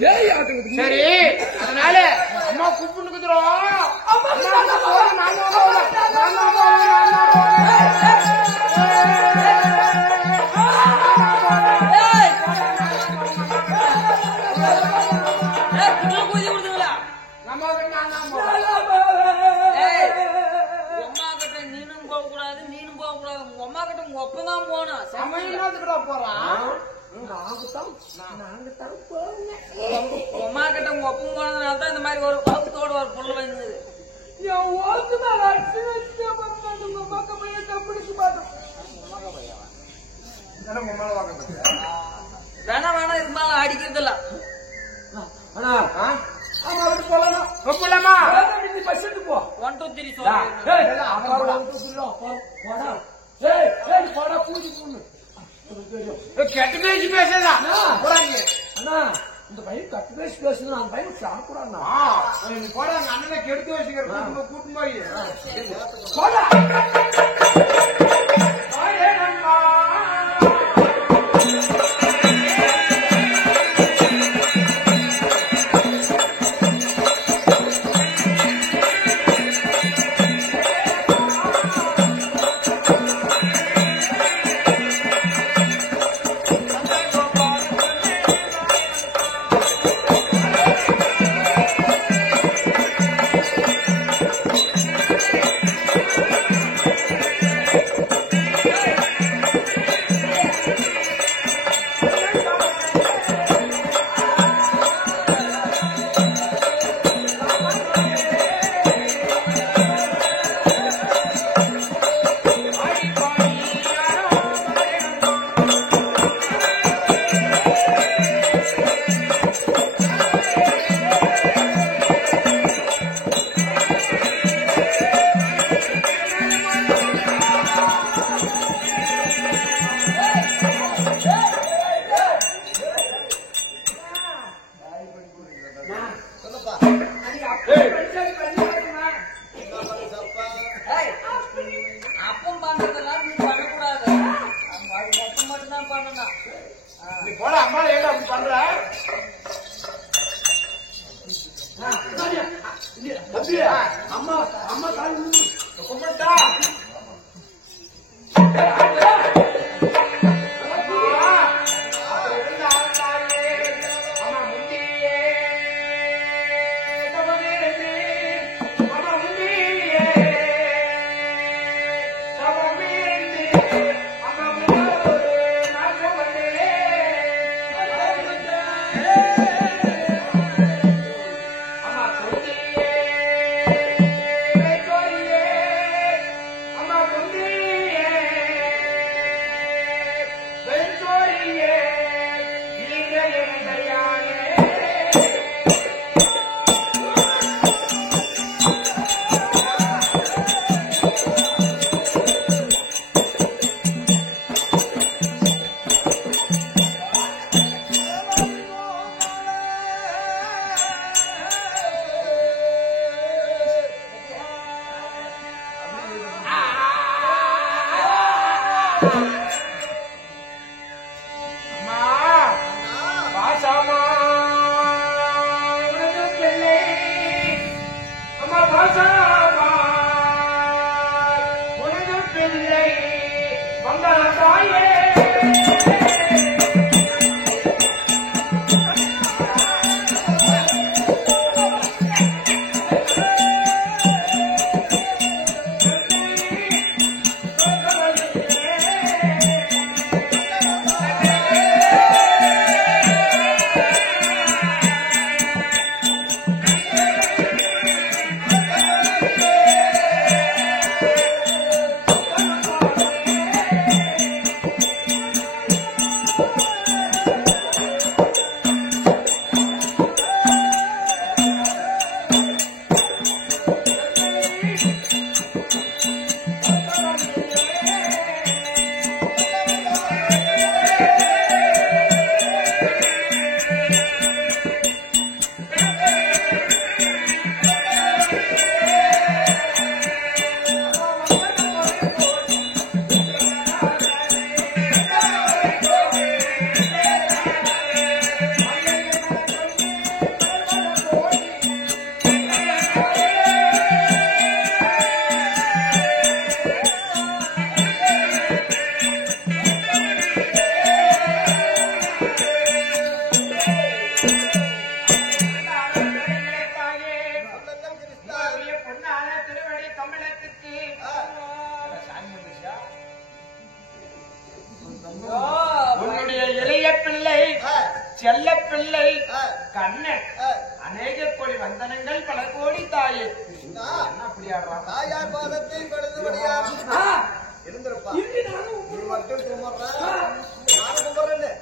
சரி, அதனால அம்மா கூப்பிட்டுக்கிறோம். நீனும் போகக்கூடாது, நீனும் போகக்கூடாது. உங்க அம்மா கிட்ட உங்க ஒப்பந்தான் போகணும். சமையல்னா போறான். அம்மா கிட்ட உங்க ஒப்பம் போனதுனால தான் இந்த மாதிரி ஒரு வகுத்தோட ஒரு பொருள் வந்தது. வேணா வேணா இது மேல அடிக்கிறது இல்ல. போலாமா? 1 2 3 சொல்லு. கெட்ட பேசி பேசலாம். இந்த பையன் கட்டு பேசி பேசுனா அந்த பையன் சாப்பிடாண்ணா போட அண்ணனை கெடுத்து வச்சுக்கிறேன். கூட்டும் போய் அப்பம் பண்றதெல்லாம் நீ பண்ணக்கூடாது. அது மட்டும்தான் பண்ணணும். நீ போட அம்மா ஏன் அப்படி பண்ற? அம்மா அம்மா தாய் கும்பிட்டா செல்ல பிள்ளை கண்ணன் அநேக கோடி வந்தனங்கள் பல கோடி தாயே என்ன அப்படி ஆடுறான் தாயார் பாதத்தை படுத்தபடியா இருந்திருப்பா நீ மட்டும் கும்பிடுற நானும் கும்பிடுறேன்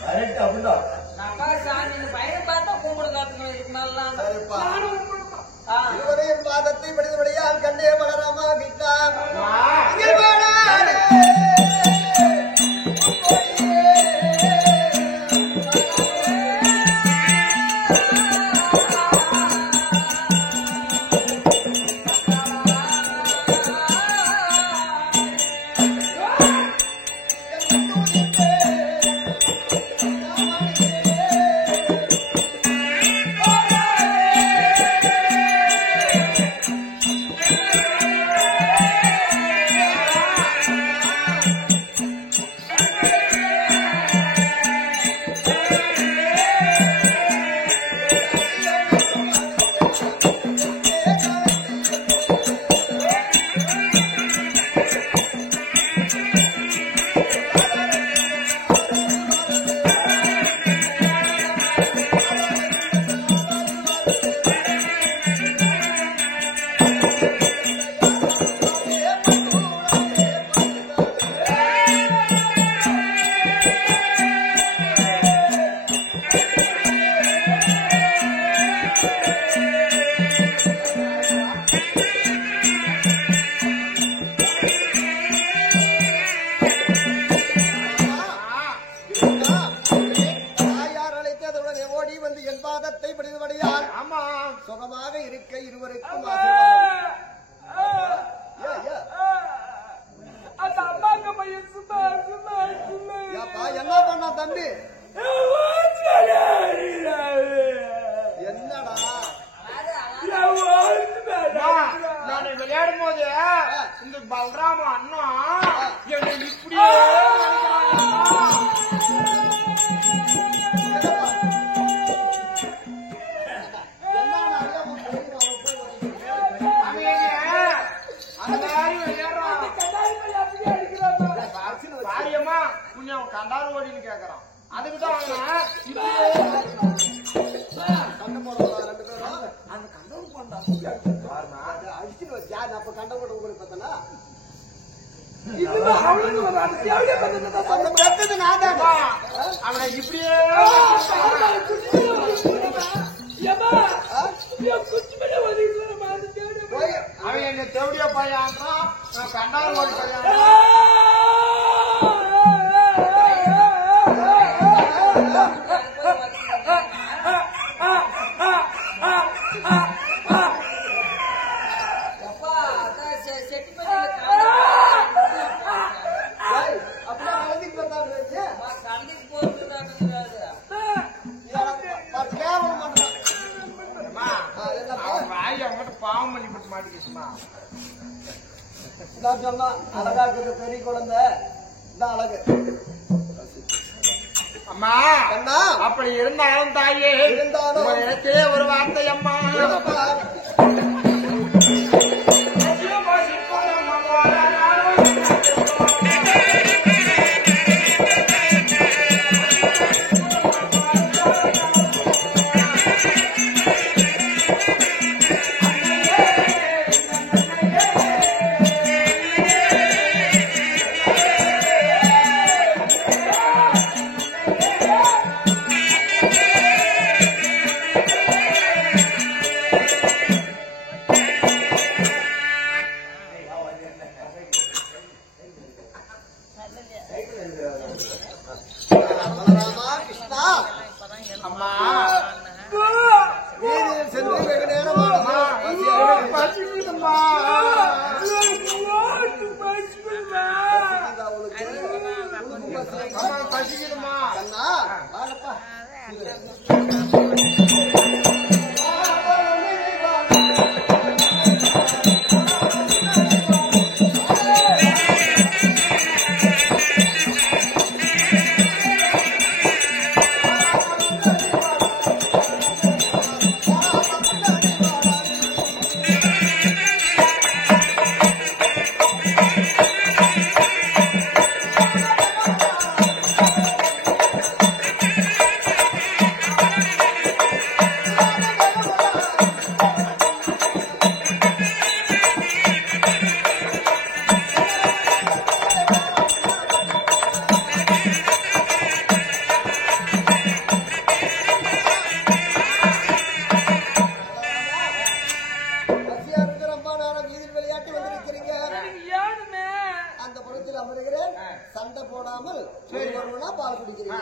கரெக்ட் அப்படிதான். நம்ம சாமி பையனை பார்த்தா கும்பிடு காத்துக்கணும் இதுக்கு நல்லா சரிப்பா இருவரையும் பாதத்தை படுத்தபடியா கண்ணே வளராமா கிட்டா சுகமாக இருக்க இருவருக்கும் என்ன பண்ண தம்பி என்னடா நான் விளையாடும் போது இந்த பல்ராம அண்ணா என்னை இப்படியே பாரியம்மா புண்ணியம் கண்டாரு ஓடின்னு கேக்குறான் அதுக்குதான் கண்ட போடுறா ரெண்டு பேரும் அந்த கண்டவுன் போண்டா அடிச்சு வச்சா அப்ப கண்ட போட உங்களுக்கு பார்த்தனா அவனை இப்படியே அவன் என்ன தேவடியா பையன்றான் கண்டாரு ஓடி பையன் பாவம் பண்ணி போட்டு மாட்டிக்கிச்சுமா சொன்னா அழகா இருக்கிற பெரிய குழந்தை இதான் அழகு அம்மா அண்ணா அப்படி இருந்தாலும் தாயே இருந்தாலும் ஒரு இடத்திலே ஒரு வார்த்தை அம்மா பக்கத்தில் அமர்கிறேன். சண்டை போடாமல் ஒருவனா பால் குடிக்கிறீங்க.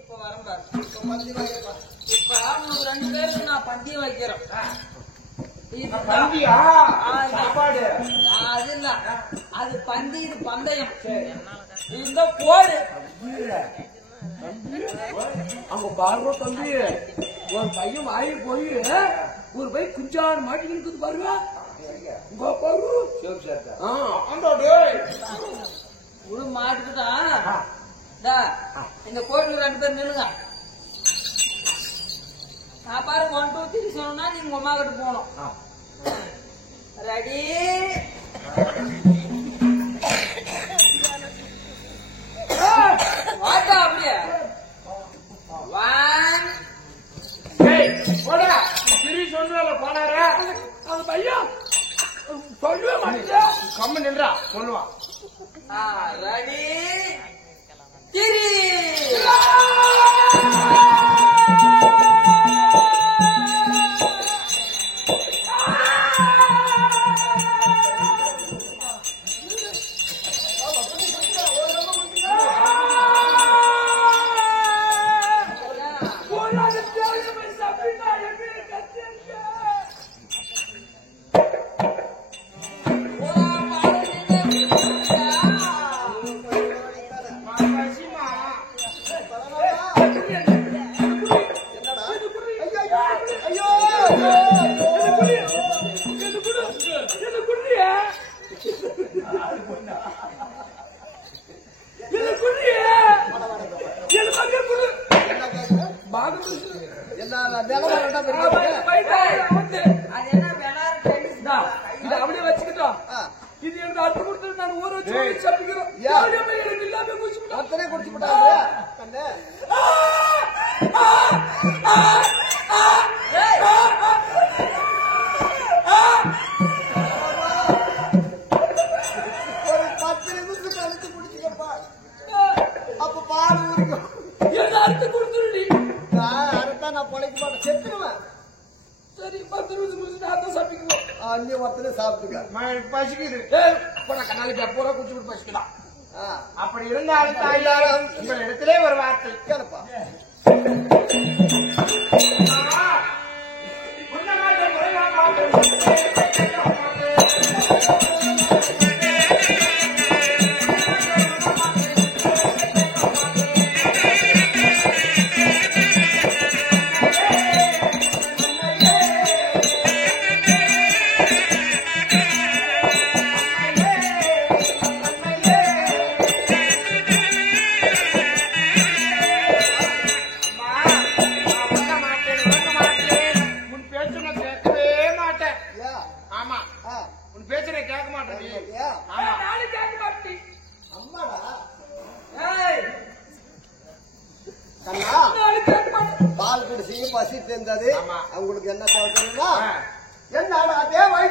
இப்ப வரம்பாரு. பந்தி வாங்கிப்பா. இப்ப அவங்க 2 பேருக்கு நான் பந்தியம் வைக்கிறேன். பந்தியா? சாப்பாடு அது இல்ல, அது பந்தி, இது பந்தயம். இந்த கோடு அவங்க பாருங்க தம்பி, ஒரு பையன் வாங்கி போய் ஒரு பையன் குஞ்சான் மாட்டிக்கிட்டு பாருங்க. உங்க பாரு முழு மாட்டுக்குதான். இந்த கோயிலுக்கு 2 பேர் நில்லுங்க. நான் பாரு 1 2 3 சொன்னா நீங்க உங்க அம்மா கிட்ட போகணும். ரெடி? வாட்டா அப்படியே 1 போடா திரி சொல்றல போனாரா அந்த பையன் சொல்லவே மாட்டேங்க. கம்ம நின்றா சொல்லுவான். ரெடி? திரி. அப்படியே வச்சுக்கிட்டோம். இது எனக்கு அர்த்தம் கொடுத்து நான் ஊற வச்சு சப்பிக்கிறோம். இல்லாம குடிச்சு அத்தனை குடிச்சு விட்டாங்க. ஒரு 10 நிமிஷம் கழிச்சு குடிச்சுக்கப்பா. அப்ப பால் ஊறிக்கும். என்ன அர்த்தம் கொடுத்துருடி. அரைத்தான் நான் பொழைக்க மாட்டேன், செத்துருவேன். சரி 10 நிமிஷம் முடிச்சு நான் சப்பிக்குவோம். அன்னி ஒருத்தனை சாப்பிட்டுக்க. பசிக்குது. கண்ணாடி பூரா குடிச்சு விட்டு பசிக்கலாம். அப்படி இருந்தாலும் தாயாரம் உங்கள் இடத்திலே ஒரு வார்த்தை கேளுப்பா. பால் குடிச்சு பசி தெரிந்தது. அவங்களுக்கு என்ன சொல்றீங்கன்னா என்னடா தேவை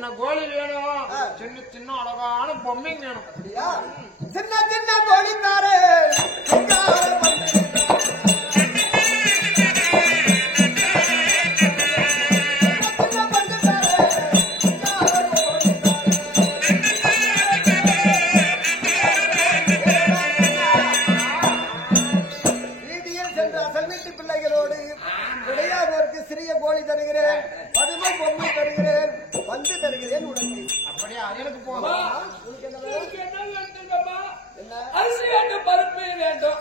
சின்ன கோழி வேணும், சின்ன சின்ன அழகான பொம்மைங்க வேணும். அப்படியா? சின்ன சின்ன கோழித்தாரே வீதியில் சென்ற அசல் வீட்டு பிள்ளைகளோடு விளையாடுவதற்கு சிறிய கோழி தருகிறேன், பதுமை பொம்மை தருகிறேன், வந்து தருகிறேன் உனக்கு. அப்படியே அது எனக்கு போதும். உனக்கு என்ன வேணும்? உங்களுக்கு என்ன வேண்டுங்கம்மா? என்ன? அரிசி வேண்டும், பருப்பு வேண்டும்.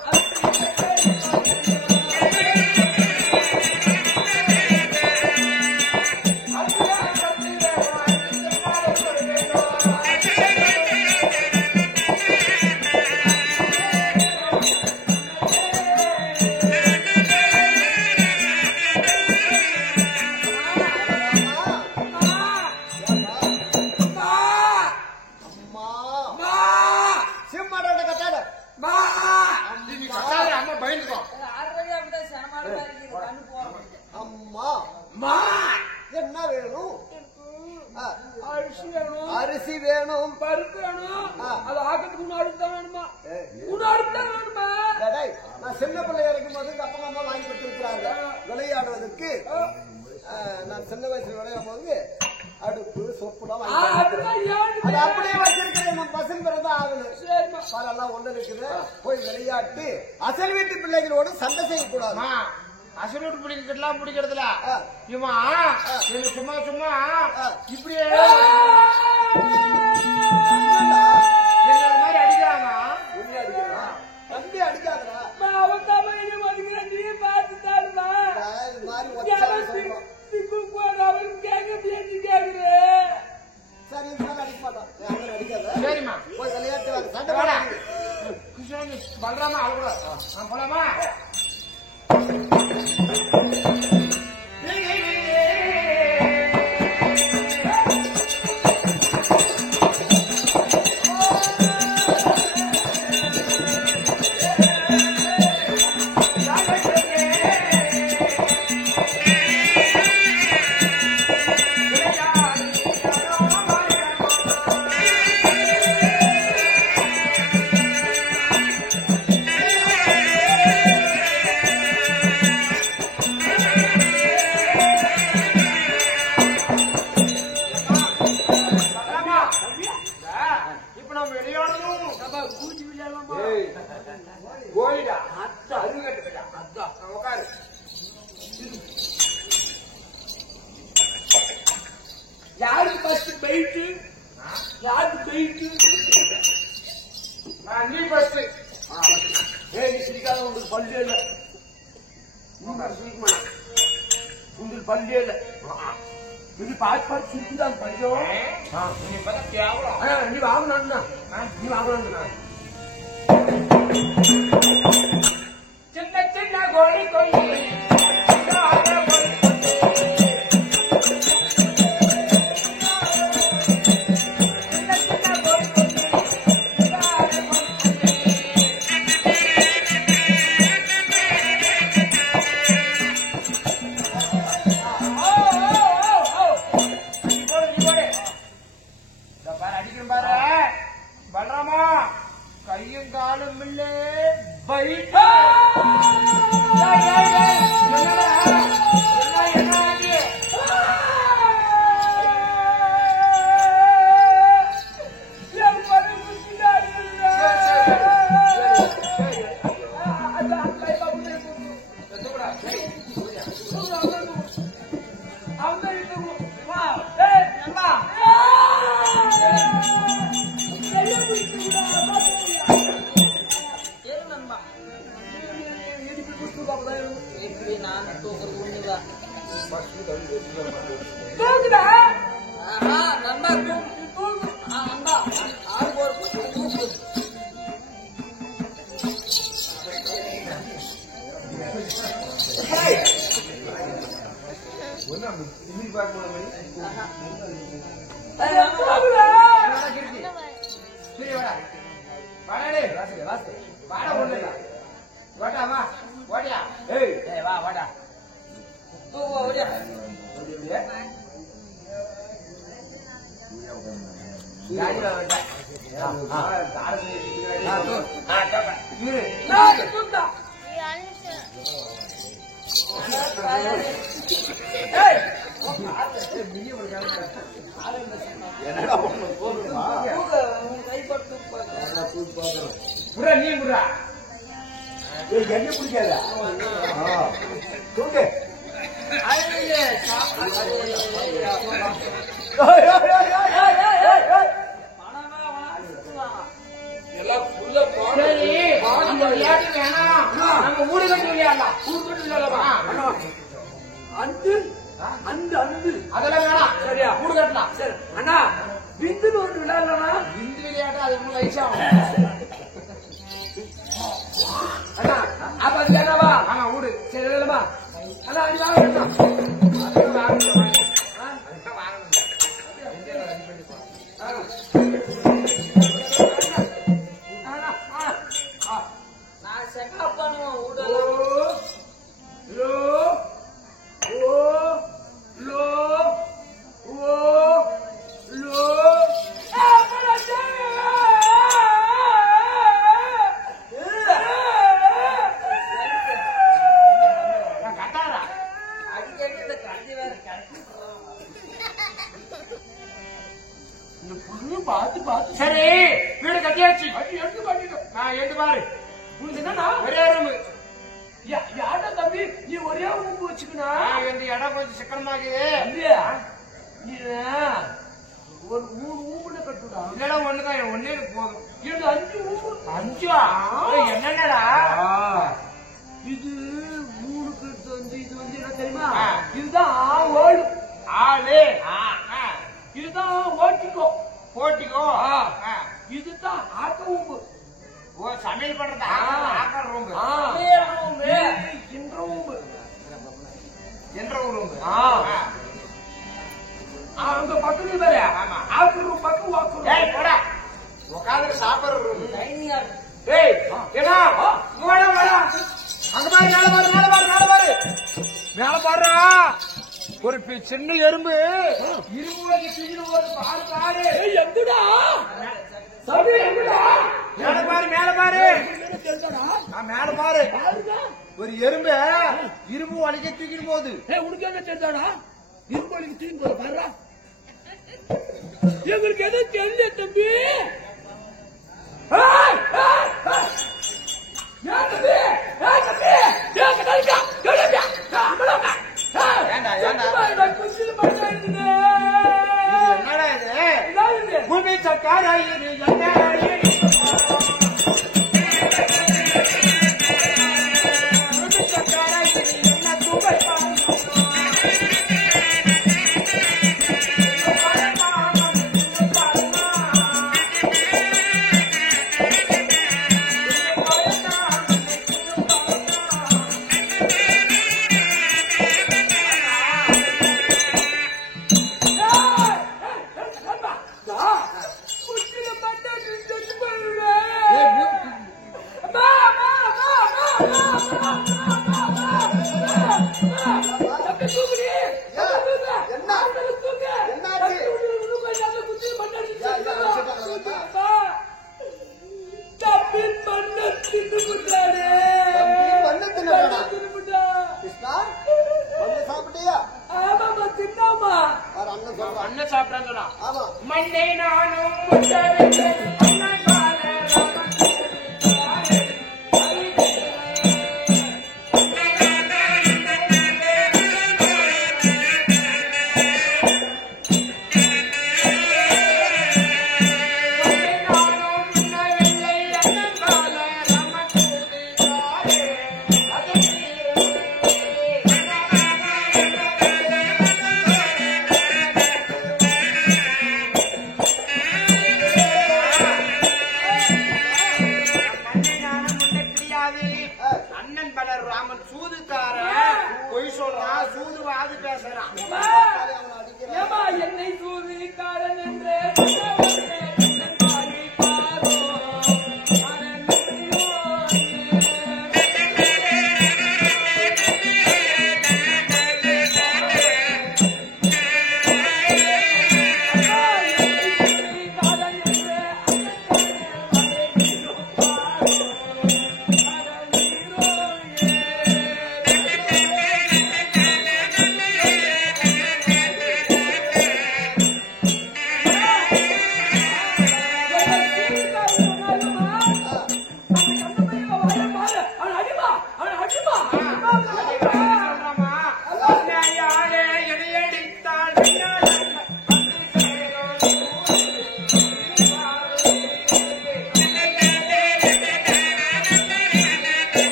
நீ கட்டாத அம்மா பயந்துக்கோ. ஆல்ரெடி அப்படிதான் சனமாடு மாதிரி இருக்குது. கண்ணு போறோம். அம்மா என்ன வேணும்? அரிசி வேணும், அரிசி வேணும், பருப்பு வேணும். அது ஆக்கத்துக்கு முன்னாடி தான் வேணுமா? ஏய், முன்னாடி தான் வேணுமா? டேய், நான் சின்ன பிள்ளையா இருக்கும் போது எங்க அப்பா அம்மா வாங்கி கொடுத்துருக்காங்க விளையாடுவதற்கு. நான் சின்ன வயசுல விளையாடும் போது அடுப்பு சொப்புலாம் வாங்கி கொடுத்திருக்காங்க. அதுதான் ஏன் அது அப்படியே வச்சிருக்கிறேன். நம்ம பசங்க பிறந்தா ஆகணும். சரிம்மா. பலெல்லாம் ஒண்ணு இருக்குது. போய் விளையாட்டு அசல் வீட்டு பிள்ளைகளோடு சண்டை செய்யக்கூடாது. அம்மா, அசலூட்டு பிடிக்கிறதுலாம் பிடிக்கிறதுல இவன் எனக்கு சும்மா சும்மா இப்படியே என்னோட மாதிரி அடிக்கிறாங்க. உன்னை அடிக்கிறான். தம்பி அடிக்காதடா. அவன் தமிழ் மதிக்கிறேன், நீ பார்த்து தாடுமா? இது மாதிரி ஒத்தாசை சொல்றோம். அவன் கேட்கறது என்ன கேட்குறேன்? சரி, சார் அடிக்க மாட்டான். அண்ணன் அடிக்காத. சரிம்மா, போய் விளையாட்டு வாங்க. சண்டை வாடா. போடாதீங்க. கிருஷ்ணன் பல்ராமா அவ கூட போலாமா? இப்ப நம்ம விளையாடணும். கோழிடா அது கட்டுக்கா. அதான் உட்காரு. யாருக்கு ஃபர்ஸ்ட் பெயிட்டு? யாருக்கு பெயிட்டு? நீ ஃபர்ஸ்ட். ஏய், நீ சிரிக்காத, உங்களுக்கு பல்லே இல்லை. உங்களுக்கு பல்லே இல்லை. நீ பார்த்து பார்த்து சுத்திதான் பஞ்சம். நீ பார்த்தா கேவலம். நீ வாங்கணும்னா நீ வாங்கணும்னா சின்ன சின்ன கோழி கோழி அடிக்கும் பாரு. பலராமா கையும் காலும் இல்லே பைட்டா. எப்படி நான் தூக்குறது ஒண்ணுதான். தூக்குதா? ஆஹா, நம்பா தூக்கு. நம்பா ஆறு போர் தூக்கு. தூக்குதா? என்னடா ஒண்ணு போதுமா புறா நீ புறா என்ன பிடிக்காத தூக்கு சரி அந்த விளையாட்டு வேணாம் நம்ம ஊடு கட்டி விளையாடலாம் அந்து அந்த அந்து அதெல்லாம் வேணாம் சரியா ஊடு கட்டலாம் சரி அண்ணா விந்துன்னு ஒன்று விளையாடலாமா இந்த விளையாட்டு அது ரொம்ப வயசாகும் அண்ணா அப்ப அது வேணாவா ஆமா ஊடு சரி இல்லமா அண்ணா அது வாங்க நான் செட்டப் பண்ணுவேன் வீடெல்லாம். கட்டாரா அடிக்கடி இந்த கஞ்சி வேற கரைச்சி சரி வீடு கட்டியாச்சு எடுத்து பண்ணிட்டோம் எடுத்து பாரு உங்களுக்கு என்னன்னா ஒரே ரூம் யார்டா தம்பி நீ ஒரே ஊம்பு வச்சுக்கணும் இந்த இடம் கொஞ்சம் சிக்கனமாக்குது இல்லையா நீ ஒரு 3 ஊம்புல கட்டுடா இல்லடா ஒண்ணுதான் ஒன்னே போதும் இது 5 ஊம்பு 5 என்னடா இது 3 இது வந்து என்ன தெரியுமா ஆ. இதுதான் ஓடு ஆளு இதுதான் ஓட்டிக்கோ போட்டிக்கோ இதுதான் ஆக்க ஊம்பு ஓ சமையல் பண்றது ஆக்கார ரூம் இன்ற ஊம்பு என்ற ஒரு ரூம் அங்க பக்கத்துல வேற ஆமா. ஆக்கு ரூம் பக்கம் வாக்கு ஏய் போடா உட்கார்ந்து சாப்பிடுற ரூம் டைனிங் ஹால். ஏய் ஏடா போடா போடா அங்க பாரு மேல பாரு மேல பாருடா ஒரு சின்ன எறும்பு இரும்பு வகை தூக்கிட்டு போறது பாரு எங்கடா சபி எங்கடா மேல பாரு தெரிஞ்சடா மேல பாரு பாருங்க ஒரு எறும்பு இரும்பு வலிக்க தூக்கிட்டு போகுது உனக்கு என்ன தெரிஞ்சடா இரும்பொழிக்கு தூக்கி போற பாருடா எங்களுக்கு எதுவும் தெரியல தம்பி என்னடா இது பூமி சக்காரா இது என்ன அண்ணன் சாப்பிட்டாங்க மண்ணை நானும் அண்ணன் பலர் ராமன் சூதுக்காரன் பொய் சொல்றான் சூதுவாது பேசுறான் என்னை சூதிக்காரன் என்று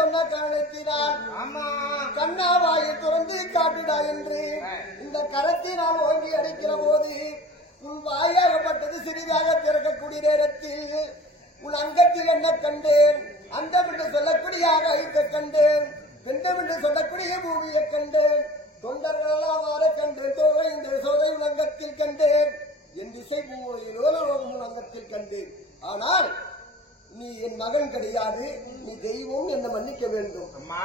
சொன்ன காரணத்தினால் ஆமா கண்ணா வாயை திறந்து காட்டுடா என்று இந்த கரத்தினால் ஓங்கி அடிக்கிற போது உன் வாயாகப்பட்டது சிறிதாக திறக்கக்கூடிய நேரத்தில் உன் அங்கத்தில் என்ன கண்டேன் அந்தம் என்று சொல்லக்கூடிய ஆகாயத்தை கண்டேன் பெண்டம் என்று சொல்லக்கூடிய பூமியை கண்டேன் தொண்டர்களெல்லாம் வார கண்டேன் தோகை இந்த சோதை உன் அங்கத்தில் கண்டேன் என் திசை பூமியில் அங்கத்தில் கண்டேன். ஆனால் நீ என் மகன் கிடையாது, நீ தெய்வம் என்னை மன்னிக்க வேண்டும். அம்மா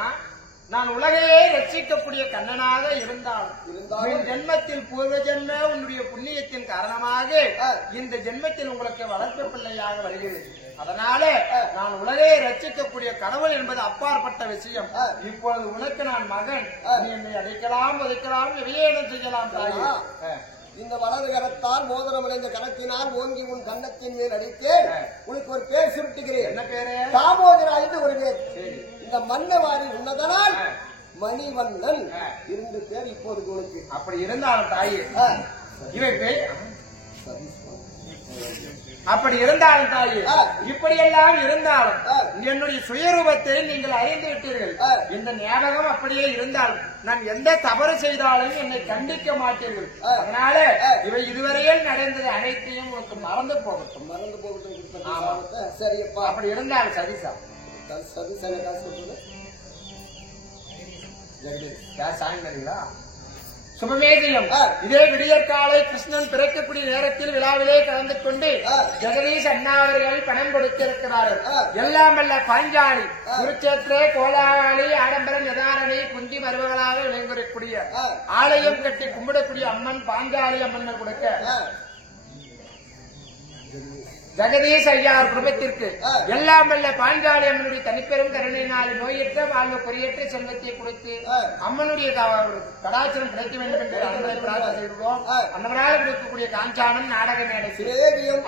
நான் உலகையே ரட்சிக்கக்கூடிய கண்ணனாக இருந்தாலும் ஜென்மத்தில் பூர்வ ஜென்ம உன்னுடைய புண்ணியத்தின் காரணமாக இந்த ஜென்மத்தில் உங்களுக்கு வளர்ப்பு பிள்ளையாக வருகிறது. அதனால நான் உலகையே ரட்சிக்கக்கூடிய கடவுள் என்பது அப்பாற்பட்ட விஷயம். இப்பொழுது உனக்கு நான் மகன், நீ என்னை அழைக்கலாம் ஒதுக்கலாம் எவையேனும் செய்யலாம் தாயே. இந்த வலது கரத்தால் மோதிரம் அடைந்த கரத்தினால் ஓங்கி உன் கன்னத்தின் மேல் அடித்தேன். உனக்கு ஒரு பேர் சுருட்டுகிறேன். என்ன பேரு? தாமோதரா என்று ஒரு பேர். இந்த மன்னவாரி உன்னதனால் மணிவண்ணன் இரண்டு பேர் இப்போது உனக்கு. அப்படி இருந்தாலும் தாயே இவை அப்படி இருந்தாலும் தாயே இப்படியெல்லாம் இருந்தாலும் என்னுடைய சுயரூபத்தை நீங்கள் அறிந்து விட்டீர்கள். இந்த ஞாபகம் அப்படியே இருந்தாலும் நான் எந்த தவறு செய்தாலும் என்னை கண்டிக்க மாட்டீர்கள். அதனால இவை இதுவரையில் நடந்தது அனைத்தையும் உங்களுக்கு மறந்து போகட்டும். சரியப்பா. அப்படி இருந்தாலும் சரிசா சாயந்தரீங்களா சுபமேதியம் இதே விடியற்காலை கிருஷ்ணன் பிறக்கக்கூடிய நேரத்தில் விழாவிலே கலந்து கொண்டு ஜெகதீஷ் அண்ணா அவர்கள் பணம் கொடுத்திருக்கிறார்கள். எல்லாம் வல்ல பாஞ்சாலி குருச்சேத்திரே கோலாவளி ஆடம்பரம் நிதாரணி குந்தி மருமகளாக விளங்கக்கூடிய ஆலயம் கட்டி கும்பிடக்கூடிய அம்மன் பாஞ்சாலி அம்மன் கொடுக்க ஜெகதீஷ் ஐயார் குடும்பத்திற்கு எல்லாம் வல்ல பாஞ்சாலி அம்மனுடைய தனிப்பெரும் கருணையினால் நோயற்ற வாழ்வு பொறியற்ற செல்வத்தை கொடுத்து அம்மனுடைய கடாச்சரம் கிடைக்க வேண்டும் என்று அன்பரை பிரார்த்தனை செய்துள்ளோம். அந்தவரால் கிடைக்கக்கூடிய காஞ்சானம் நாடக மேடை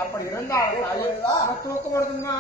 அப்படி இருந்தாலும் தூக்கம் வருதுன்னா